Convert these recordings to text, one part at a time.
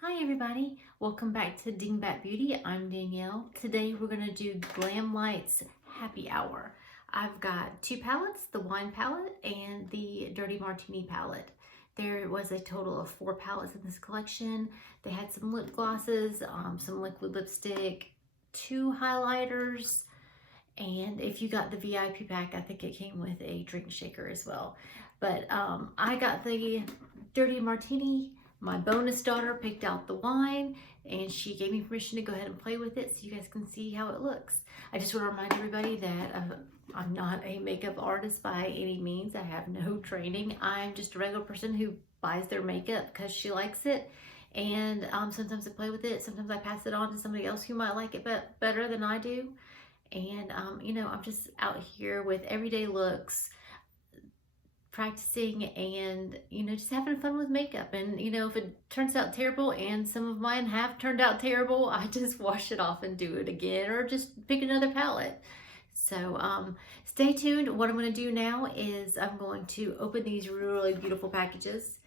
Hi everybody, welcome back to Dingbat Beauty. I'm Danielle. Today we're going to do Glamlite's Happy Hour. I've got two palettes, the wine palette and the Dirty Martini palette. There was a total of 4 palettes in this collection. They had some lip glosses, some liquid lipstick, 2 highlighters, and if you got the VIP pack, I think it came with a drink shaker as well. But I got the Dirty Martini. My bonus daughter picked out the wine and she gave me permission to go ahead and play with it so you guys can see how it looks. I just want to remind everybody that I'm not a makeup artist by any means. I have no training. I'm just a regular person who buys their makeup because she likes it. And sometimes I play with it. Sometimes I pass it on to somebody else who might like it better than I do. And I'm just out here with everyday looks, practicing and just having fun with makeup. And if it turns out terrible, and some of mine have turned out terrible, I just wash it off and do it again, or just pick another palette. So stay tuned. What I'm going to do now is I'm going to open these really beautiful packages,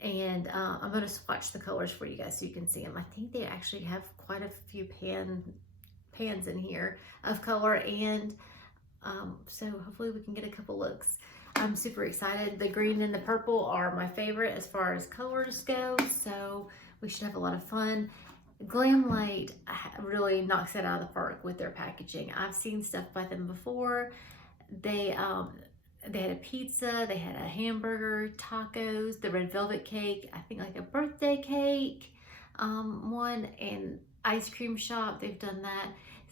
and I'm going to swatch the colors for you guys so you can see them. I think they actually have quite a few pans in here of color, and so hopefully we can get a couple looks. I'm super excited. The green and the purple are my favorite as far as colors go, so we should have a lot of fun. Glamlite really knocks it out of the park with their packaging. I've seen stuff by them before. They had a pizza, they had a hamburger, tacos, the red velvet cake, I think like a birthday cake, one, and ice cream shop. They've done that.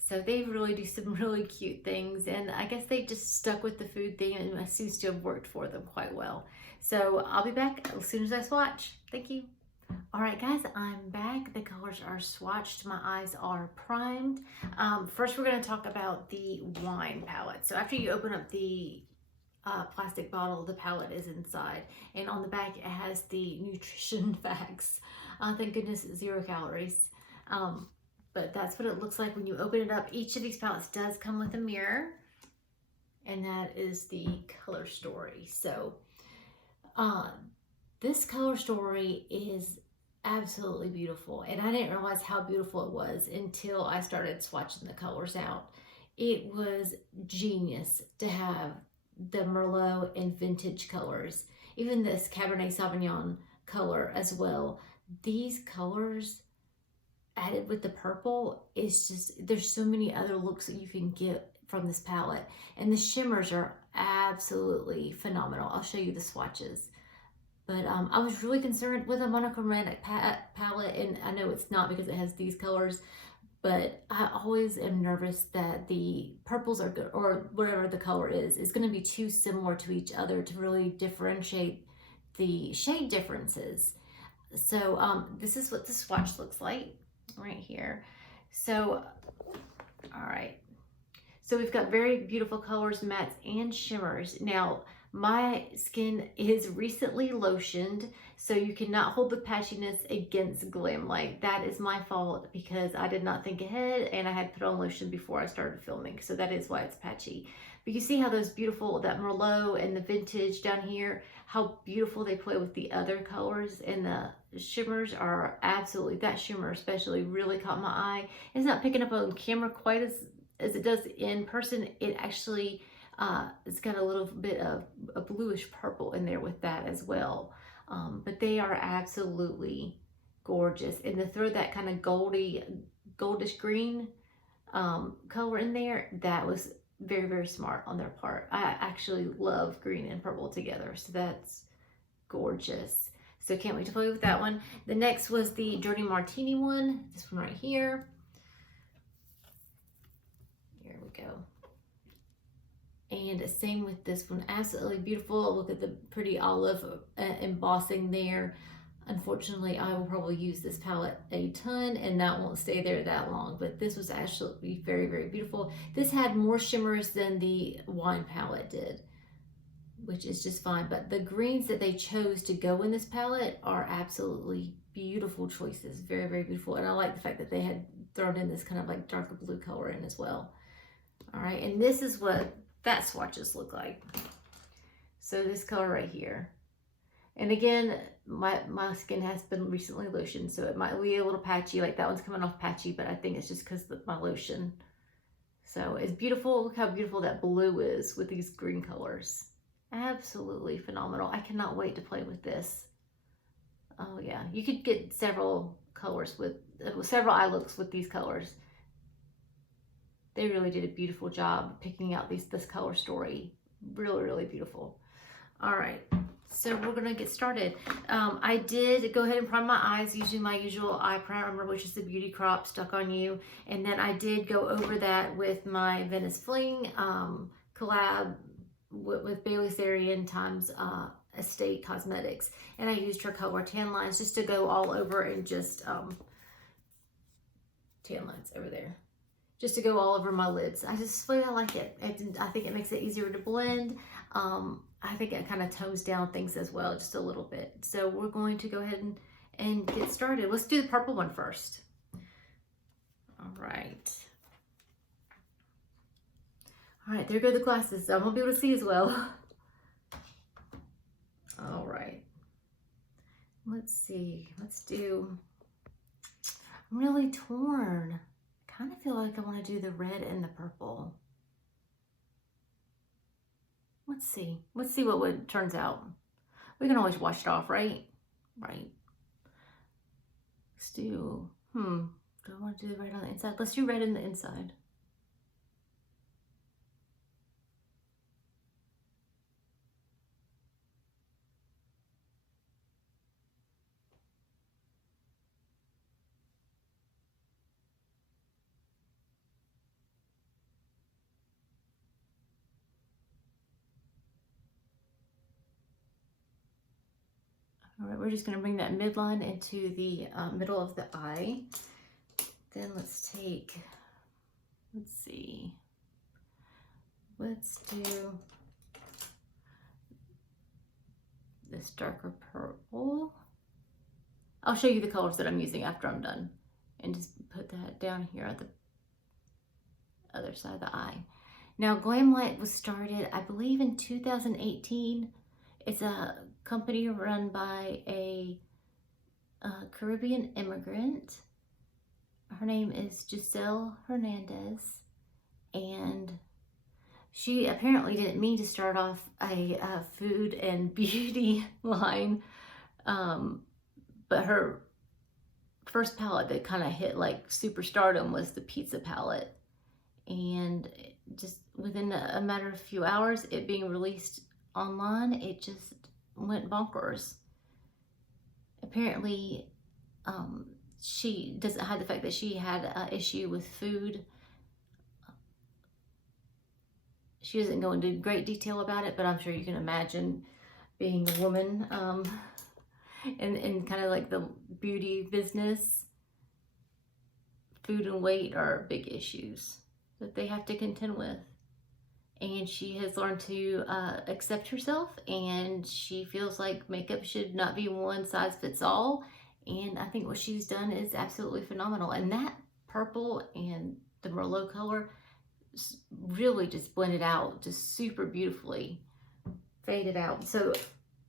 So they really do some really cute things, and I guess they just stuck with the food thing, and it seems to have worked for them quite well. So I'll be back as soon as I swatch. Thank you. All right, guys, I'm back. The colors are swatched. My eyes are primed. First, we're going to talk about the wine palette. So after you open up the plastic bottle, the palette is inside, and on the back it has the nutrition facts. Thank goodness, 0 calories. But that's what it looks like when you open it up. Each of these palettes does come with a mirror, and that is the color story. So this color story is absolutely beautiful, and I didn't realize how beautiful it was until I started swatching the colors out. It was genius to have the Merlot and vintage colors, even this Cabernet Sauvignon color as well. These colors added with the purple is just, there's so many other looks that you can get from this palette, and the shimmers are absolutely phenomenal. I'll show you the swatches, but I was really concerned with a monochromatic palette, and I know it's not because it has these colors, but I always am nervous that the purples are good, or whatever the color is going to be too similar to each other to really differentiate the shade differences. So this is what the swatch looks like right here. So all right, so we've got very beautiful colors, mattes and shimmers. Now my skin is recently lotioned, so you cannot hold the patchiness against Glamlite. That is my fault because I did not think ahead, and I had put on lotion before I started filming, so that is why it's patchy. But you see how those beautiful, that Merlot and the vintage down here, how beautiful they play with the other colors, and the shimmers are absolutely, that shimmer especially really caught my eye. It's not picking up on camera quite as it does in person. It actually it's got a little bit of a bluish purple in there with that as well. But they are absolutely gorgeous. And to throw that kind of goldish green color in there, that was very, very smart on their part. I actually love green and purple together, so that's gorgeous. So can't wait to play with that one. The next was the Dirty Martini one, this one right here. Here we go. And same with this one, absolutely beautiful. Look at the pretty olive embossing there. Unfortunately, I will probably use this palette a ton, and that won't stay there that long, but this was actually very, very beautiful. This had more shimmers than the wine palette did, which is just fine. But the greens that they chose to go in this palette are absolutely beautiful choices. Very, very beautiful. And I like the fact that they had thrown in this kind of like darker blue color in as well. All right, and this is what that swatches look like. So this color right here, And again, my skin has been recently lotioned, so it might be a little patchy. Like that one's coming off patchy, but I think it's just because of my lotion. So it's beautiful. Look how beautiful that blue is with these green colors. Absolutely phenomenal. I cannot wait to play with this. Oh yeah, you could get several colors with several eye looks with these colors. They really did a beautiful job picking out this color story. Really, really beautiful. All right, so we're gonna get started. I did go ahead and prime my eyes using my usual eye primer, which is the Beauty Crop Stuck on You. And then I did go over that with my Venice Fling collab with Bailey Sarian times Estate Cosmetics. And I used her color tan lines just to go all over and just, tan lines over there. Just to go all over my lids. I just really like it. I think it makes it easier to blend. I think it kind of tones down things as well, just a little bit. So we're going to go ahead and get started. Let's do the purple one first. All right. All right, there go the glasses. So I won't be able to see as well. All right. Let's see. Let's do, I'm really torn. I kind of feel like I want to do the red and the purple. Let's see. Let's see what turns out. We can always wash it off, right? Right. Let's do, do I want to do the red on the inside? Let's do red in the inside. All right, we're just going to bring that midline into the middle of the eye. Then let's take, let's see, let's do this darker purple. I'll show you the colors that I'm using after I'm done. And just put that down here at the other side of the eye. Now, Glamlite was started, I believe, in 2018. It's a company run by a Caribbean immigrant. Her name is Giselle Hernandez, and she apparently didn't mean to start off a food and beauty line, but her first palette that kind of hit like superstardom was the pizza palette, and just within a matter of a few hours, it being released online, it just went bonkers. Apparently, she doesn't hide the fact that she had an issue with food. She doesn't go into great detail about it, but I'm sure you can imagine being a woman in kind of like the beauty business. Food and weight are big issues that they have to contend with. And she has learned to accept herself, and she feels like makeup should not be one size fits all. And I think what she's done is absolutely phenomenal. And that purple and the Merlot color really just blended out just super beautifully, faded out. So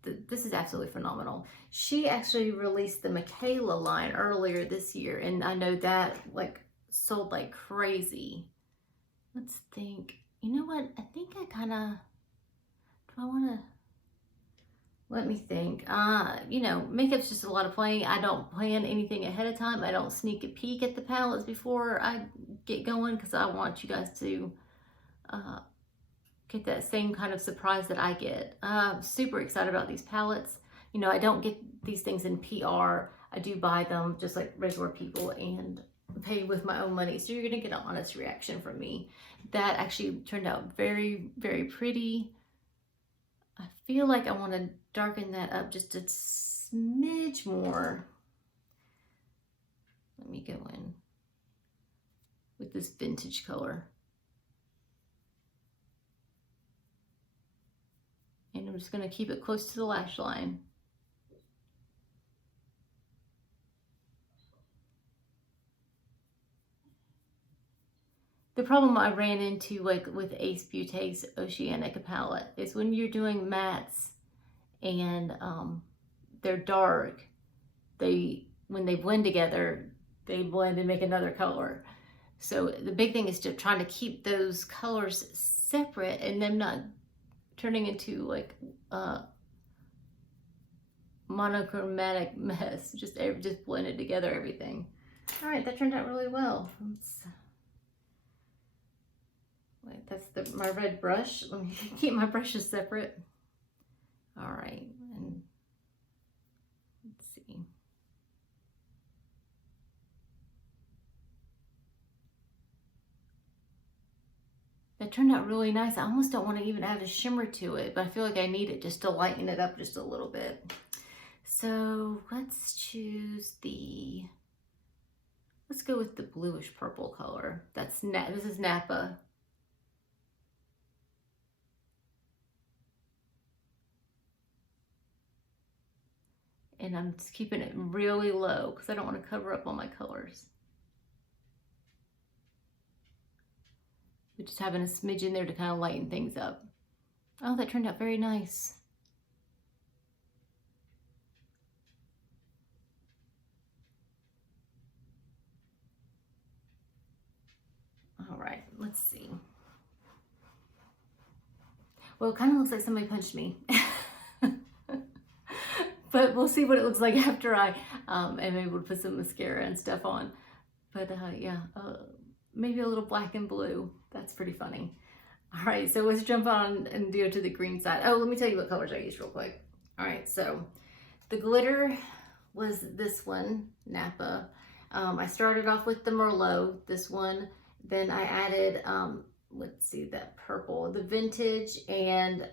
this is absolutely phenomenal. She actually released the Michaela line earlier this year, and I know that like sold like crazy. Let's think. You know what? I think I kind of, do I want to, let me think. You know, makeup's just a lot of playing. I don't plan anything ahead of time. I don't sneak a peek at the palettes before I get going, because I want you guys to get that same kind of surprise that I get. I'm super excited about these palettes. You know, I don't get these things in PR. I do buy them just like regular people and pay with my own money. So you're going to get an honest reaction from me. That actually turned out very, very pretty. I feel like I want to darken that up just a smidge more. Let me go in with this vintage color. And I'm just going to keep it close to the lash line. The problem I ran into like with Ace Beauté's Oceanic palette is when you're doing mattes and they're dark, when they blend together, they blend and make another color. So the big thing is to trying to keep those colors separate and them not turning into like monochromatic mess. Just blended together everything. All right, that turned out really well. Wait, that's my red brush. Let me keep my brushes separate. All right, and let's see. That turned out really nice. I almost don't want to even add a shimmer to it, but I feel like I need it just to lighten it up just a little bit. So let's choose let's go with the bluish purple color. This is Napa. And I'm just keeping it really low because I don't want to cover up all my colors. We're just having a smidge in there to kind of lighten things up. Oh, that turned out very nice. All right, let's see. Well, it kind of looks like somebody punched me. But we'll see what it looks like after I am able to put some mascara and stuff on. But yeah, maybe a little black and blue. That's pretty funny. All right, so let's jump on and go to the green side. Oh, let me tell you what colors I used real quick. All right, so the glitter was this one, Napa. I started off with the Merlot, this one. Then I added, let's see, that purple, the Vintage and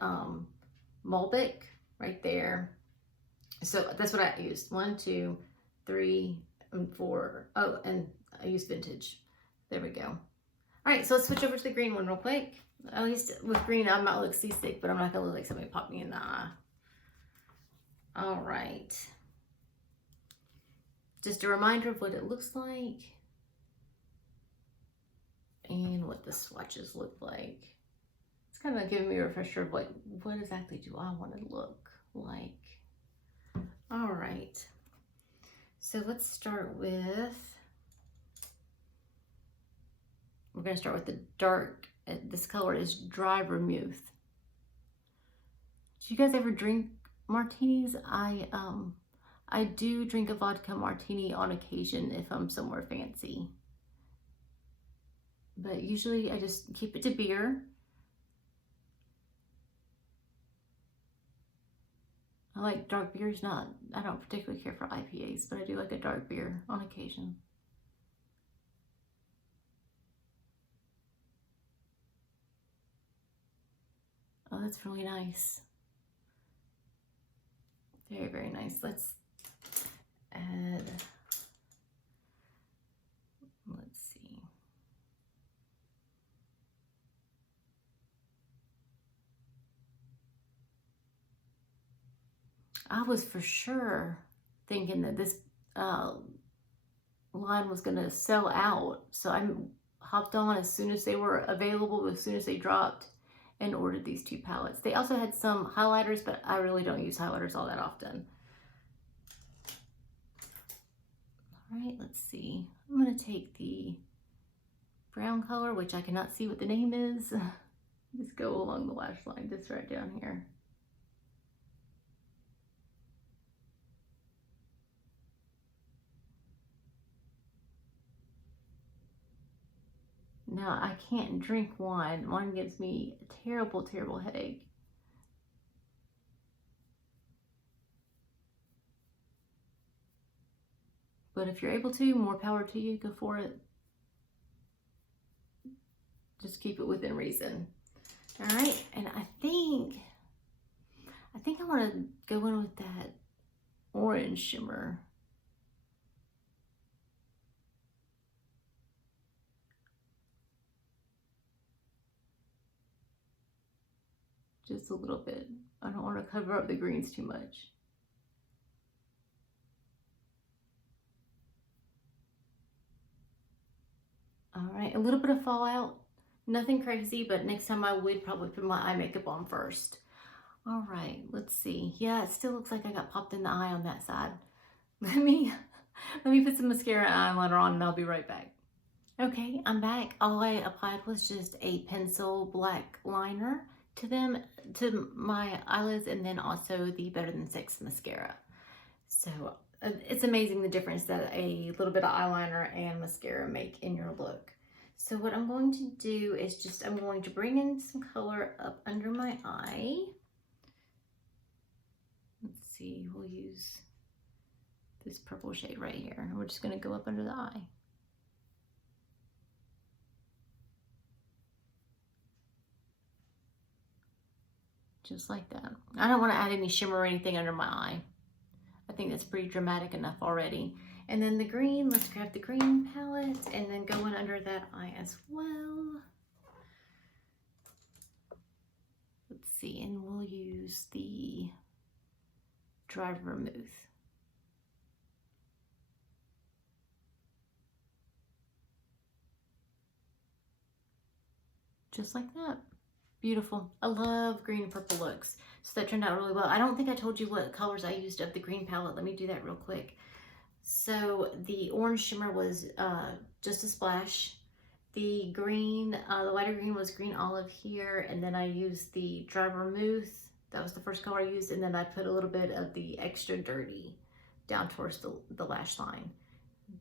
Malbec right there. So that's what I used. 1, 2, 3, and 4. Oh, and I used Vintage. There we go. All right, so let's switch over to the green one real quick. At least with green, I might look seasick, but I'm not gonna look like somebody popped me in the eye. All right. Just a reminder of what it looks like and what the swatches look like. It's kind of giving me a refresher of what exactly do I want to look like. All right, so let's start with, we're going to start with the dark. This color is dry vermouth. Do you guys ever drink martinis? I do drink a vodka martini on occasion if I'm somewhere fancy, but usually I just keep it to beer. I like dark beers. I don't particularly care for IPAs, but I do like a dark beer on occasion. Oh, that's really nice. Very, very nice. Let's add, let's see. I was for sure thinking that this line was going to sell out. So I hopped on as soon as they were available, as soon as they dropped, and ordered these 2 palettes. They also had some highlighters, but I really don't use highlighters all that often. All right, let's see. I'm going to take the brown color, which I cannot see what the name is. Just go along the lash line, just right down here. Now, I can't drink wine. Wine gives me a terrible, terrible headache. But if you're able to, more power to you, go for it. Just keep it within reason. All right, and I think I want to go in with that orange shimmer. Just a little bit. I don't want to cover up the greens too much. All right, a little bit of fallout. Nothing crazy, but next time I would probably put my eye makeup on first. All right, let's see. Yeah, it still looks like I got popped in the eye on that side. Let me let me put some mascara and eyeliner on and I'll be right back. Okay, I'm back. All I applied was just a pencil black liner to them, to my eyelids, and then also the Better Than Sex mascara. So it's amazing the difference that a little bit of eyeliner and mascara make in your look. So what I'm going to do is just, I'm going to bring in some color up under my eye. Let's see, we'll use this purple shade right here. And we're just gonna go up under the eye. Just like that. I don't wanna add any shimmer or anything under my eye. I think that's pretty dramatic enough already. And then the green, let's grab the green palette and then go in under that eye as well. Let's see, and we'll use the dry vermouth. Just like that. Beautiful. I love green and purple looks. So that turned out really well. I don't think I told you what colors I used of the green palette. Let me do that real quick. So the orange shimmer was just a splash. The green, the lighter green was green olive here. And then I used the dry vermouth. That was the first color I used. And then I put a little bit of the extra dirty down towards the lash line.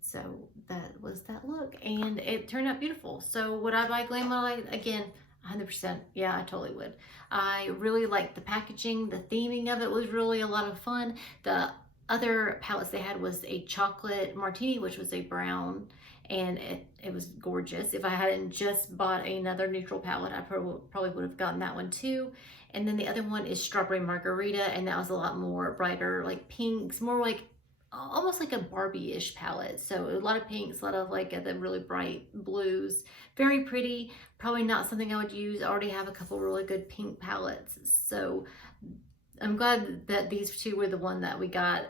So that was that look. And it turned out beautiful. So would I buy Glamlite again? 100%. Yeah, I totally would. I really liked the packaging. The theming of it was really a lot of fun. The other palettes they had was a chocolate martini, which was a brown, and it was gorgeous. If I hadn't just bought another neutral palette, I probably would have gotten that one too. And then the other one is strawberry margarita, and that was a lot more brighter, like pinks, more like almost like a Barbie-ish palette. So a lot of pinks, a lot of like the really bright blues. Very pretty. Probably not something I would use. I already have a couple really good pink palettes. So I'm glad that these two were the one that we got.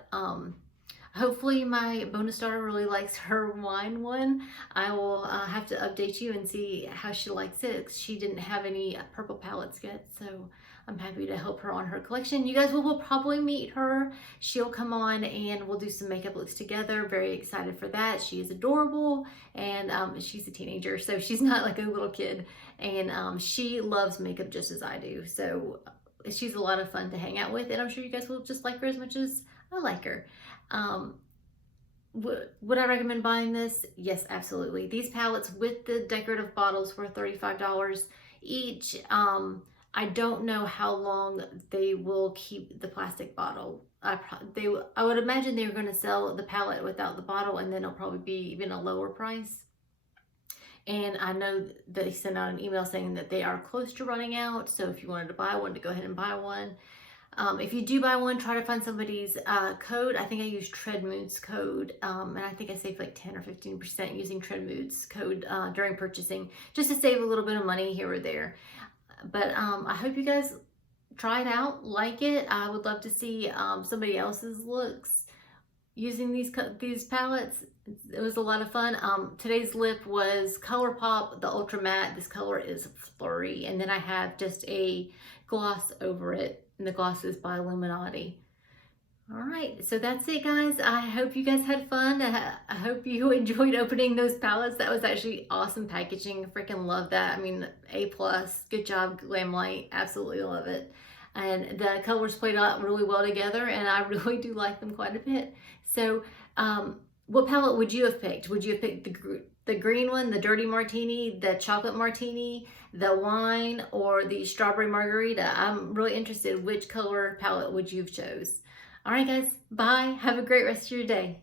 Hopefully my bonus daughter really likes her wine one. I will have to update you and see how she likes it. She didn't have any purple palettes yet, so I'm happy to help her on her collection. You guys will probably meet her. She'll come on and we'll do some makeup looks together. Very excited for that. She is adorable and she's a teenager, so she's not like a little kid. And she loves makeup just as I do. So she's a lot of fun to hang out with, and I'm sure you guys will just like her as much as I like her. Would I recommend buying this? Yes, absolutely. These palettes with the decorative bottles were $35 each. I don't know how long they will keep the plastic bottle. I would imagine they're going to sell the palette without the bottle, and then it'll probably be even a lower price. And I know that they sent out an email saying that they are close to running out. So if you wanted to buy one, to go ahead and buy one. If you do buy one, try to find somebody's code. I think I used Treadmood's code, and I think I saved like 10 or 15% using Treadmood's code during purchasing, just to save a little bit of money here or there. But I hope you guys try it out, like it. I would love to see somebody else's looks using these palettes. It was a lot of fun. Today's lip was ColourPop, the Ultra Matte. This color is Flurry, and then I have just a gloss over it, and the gloss is by Illuminati. All right, so that's it, guys. I hope you guys had fun. I hope you enjoyed opening those palettes. That was actually awesome packaging. Freaking love that. I mean, A+. Good job, Glamlite. Absolutely love it. And the colors played out really well together, and I really do like them quite a bit. So, what palette would you have picked? Would you have picked the green one, the Dirty Martini, the Chocolate Martini, the wine, or the Strawberry Margarita? I'm really interested. Which color palette would you have chose? All right, guys. Bye. Have a great rest of your day.